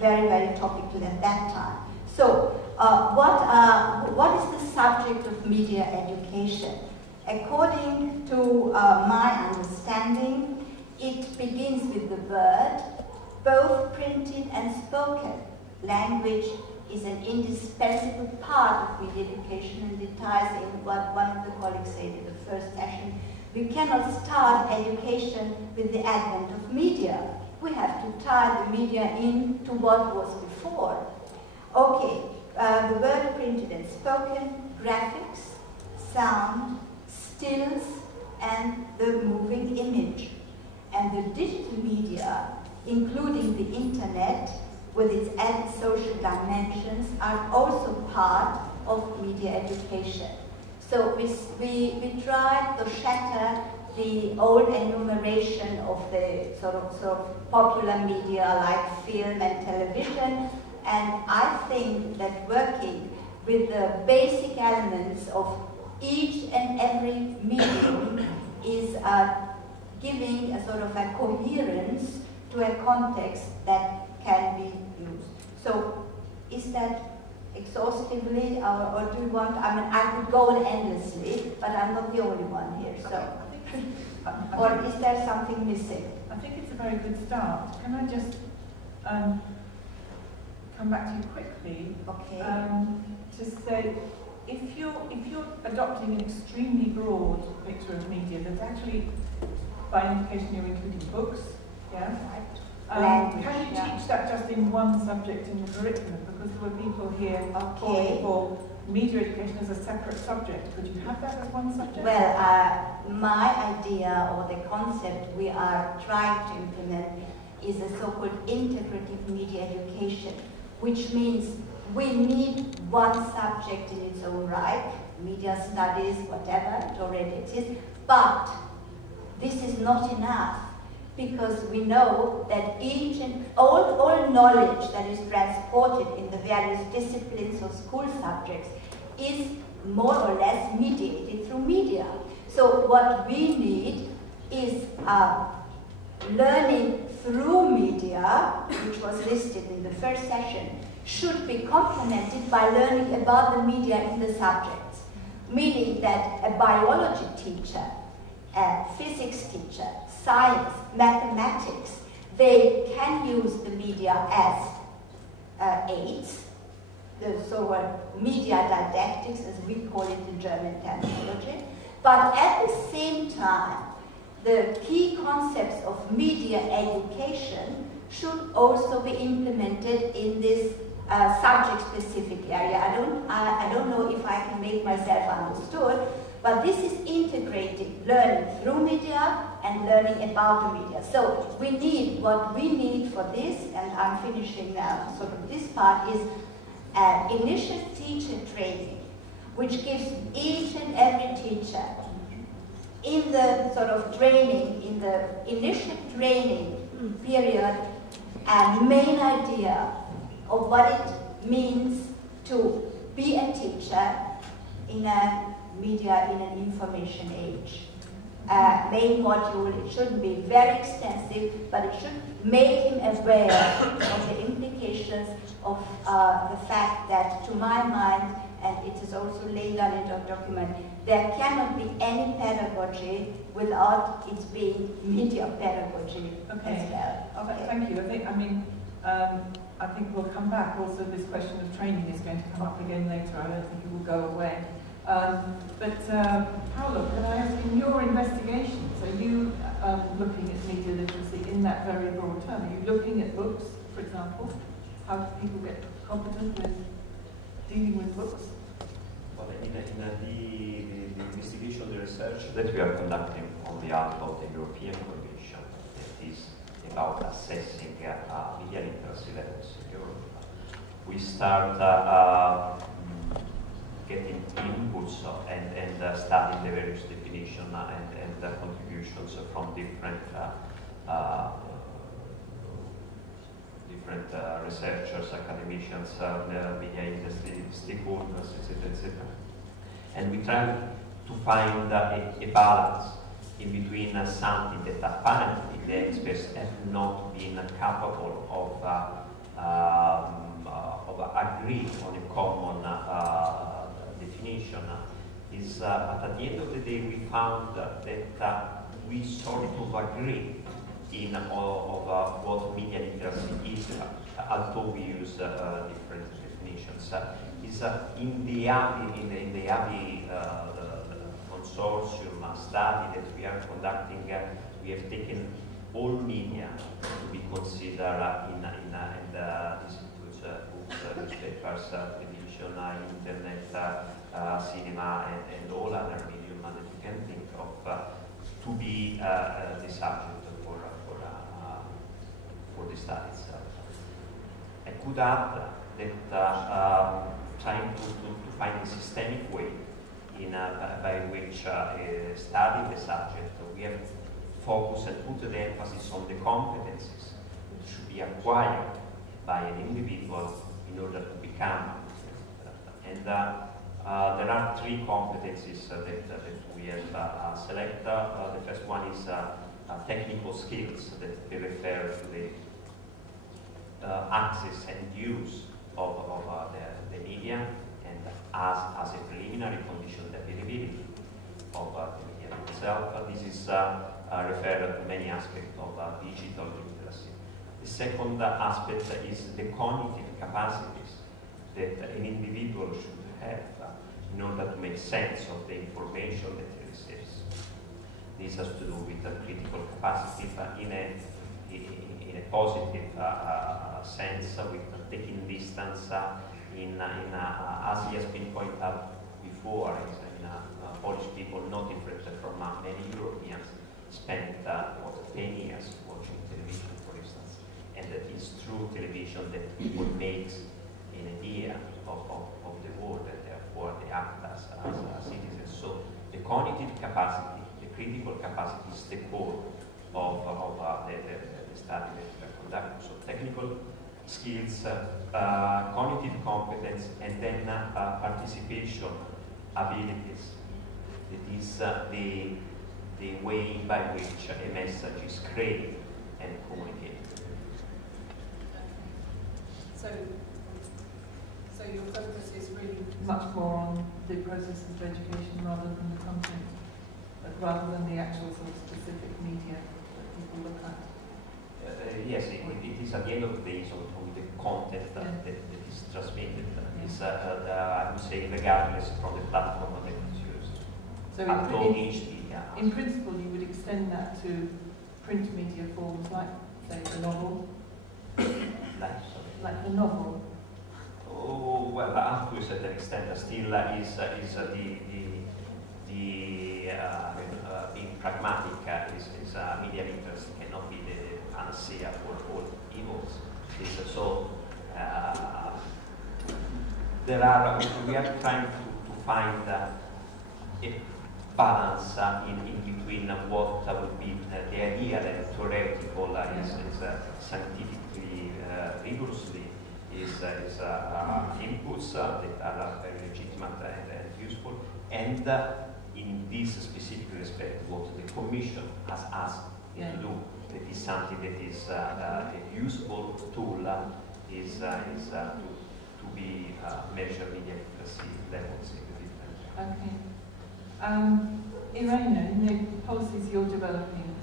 very, very topical at that time. So, what is the subject of media education? According to my understanding, it begins with the word, both printed and spoken. Language is an indispensable part of media education, and it ties in what one of the colleagues said in the first session. We cannot start education with the advent of media. We have to tie the media in to what was before. Okay, the word printed and spoken, graphics, sound, stills, and the moving image. And the digital media, including the internet, with its added social dimensions, are also part of media education. So we tried to shatter the old enumeration of the sort of popular media like film and television, and I think that working with the basic elements of each and every medium is giving a sort of a coherence to a context that can be used. So, is that exhaustively, or do you want, I mean, I could go on endlessly, but I'm not the only one here, so. Or is there something missing? I think it's a very good start. Can I just come back to you quickly? Okay. To say, if you're adopting an extremely broad picture of media, that's actually, by implication, you're including books, yeah? Language, can you teach that just in one subject in the curriculum? Because there were people here calling for media education as a separate subject. Could you have that as one subject? Well, my idea or the concept we are trying to implement is a so-called integrative media education, which means we need one subject in its own right, media studies, whatever, it already exists, but this is not enough, because we know that each and all knowledge that is transported in the various disciplines of school subjects is more or less mediated through media. So what we need is learning through media, which was listed in the first session, should be complemented by learning about the media in the subjects, meaning that a biology teacher, a physics teacher, science, mathematics, they can use the media as aids, the so-called media didactics, as we call it in German terminology, but at the same time, the key concepts of media education should also be implemented in this subject-specific area. I don't know if I can make myself understood, but this is integrating learning through media and learning about the media. So what we need for this, and I'm finishing now, sort of this part, is initial teacher training, which gives each and every teacher in the sort of training, in the initial training period, a main idea of what it means to be a teacher in a media, in an information age. Main module, it shouldn't be very extensive, but it should make him aware of the implications of the fact that, to my mind, and it is also laid down in the document, there cannot be any pedagogy without it being media pedagogy as well. Okay. Thank you. I think we'll come back. Also, this question of training is going to come up again later. I don't think it will go away. Paolo, can I ask, in your investigations, are you looking at media literacy in that very broad term? Are you looking at books, for example? How do people get competent with dealing with books? Well, in the investigation, the research that we are conducting on behalf of the European Commission, that is about assessing media literacy levels in Europe, we start getting inputs and studying the various definitions and the contributions from different researchers, academicians, media industry, stakeholders, etc., etc. And we try to find a balance in between something that apparently the experts have not been capable of agree on a common definition is at the end of the day we found that we sort of agree in what media literacy is, although we use different definitions. Is in the ABI consortium study that we are conducting, we have taken all media to be considered in this includes books, newspapers, television, internet, cinema, and all other medium that you can think of to be the subject for the study itself. I could add that trying to find a systemic way by which study the subject, we have focused and put the emphasis on the competencies that should be acquired by an individual in order to become. And there are three competencies that we have selected. The first one is technical skills that they refer to the access and use of the media, and as a preliminary condition, the availability of the media itself. This is referred to many aspects of digital literacy. The second aspect is the cognitive capacities that an individual should have in order to make sense of the information that he receives. This has to do with the critical capacity in a positive sense, with taking distance as he has been pointed out before, Polish people, not different from many Europeans, spent 10 years watching television, for instance, and that is through television that people make an idea of the world, and therefore they act as citizens. So the cognitive capacity, the critical capacity is the core of the study that we are conducting. So technical skills, cognitive competence, and then participation abilities. That is the way by which a message is created and communicated. So your focus is really much more on the processes of education rather than the content, rather than the actual sort of specific media that people look at. Yes, it is at the end of the day sort of the content that is transmitted. Is I would say regardless from the platform that is used. So in principle, you would extend that to print media forms like, say, the novel. Like the novel. Oh well, up to a certain extent, still is being pragmatic. Is media literacy cannot be the panacea for all evils. So we are trying to find a balance in between what would be the idea that theoretical is scientifically rigorously is inputs that are very legitimate and useful, and in this specific respect, what the Commission has asked to do, that is something that is a useful tool, is to be measured media literacy levels in the different. Okay. Irene, in the policies you're developing,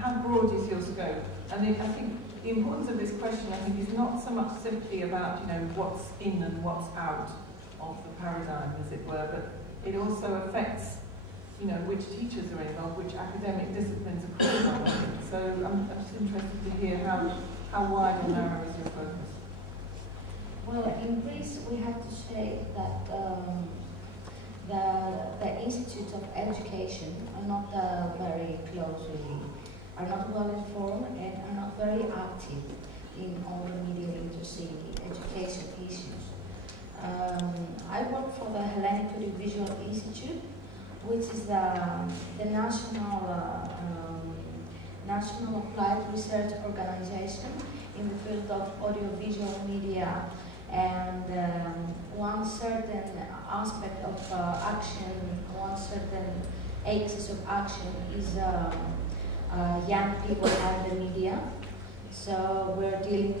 how broad is your scope? And I think the importance of this question, I think, is not so much simply about what's in and what's out of the paradigm, as it were, but it also affects which teachers are involved, which academic disciplines are called on. So I'm just interested to hear how wide or narrow is your focus. Well, in Greece, we have to say that the institutes of education are not are not well informed and are not very active in all the media literacy education issues. I work for the Hellenic Audiovisual Institute, which is the national applied research organization in the field of audiovisual media, and one certain aspect of action, one certain axis of action is young people and the media. So we're dealing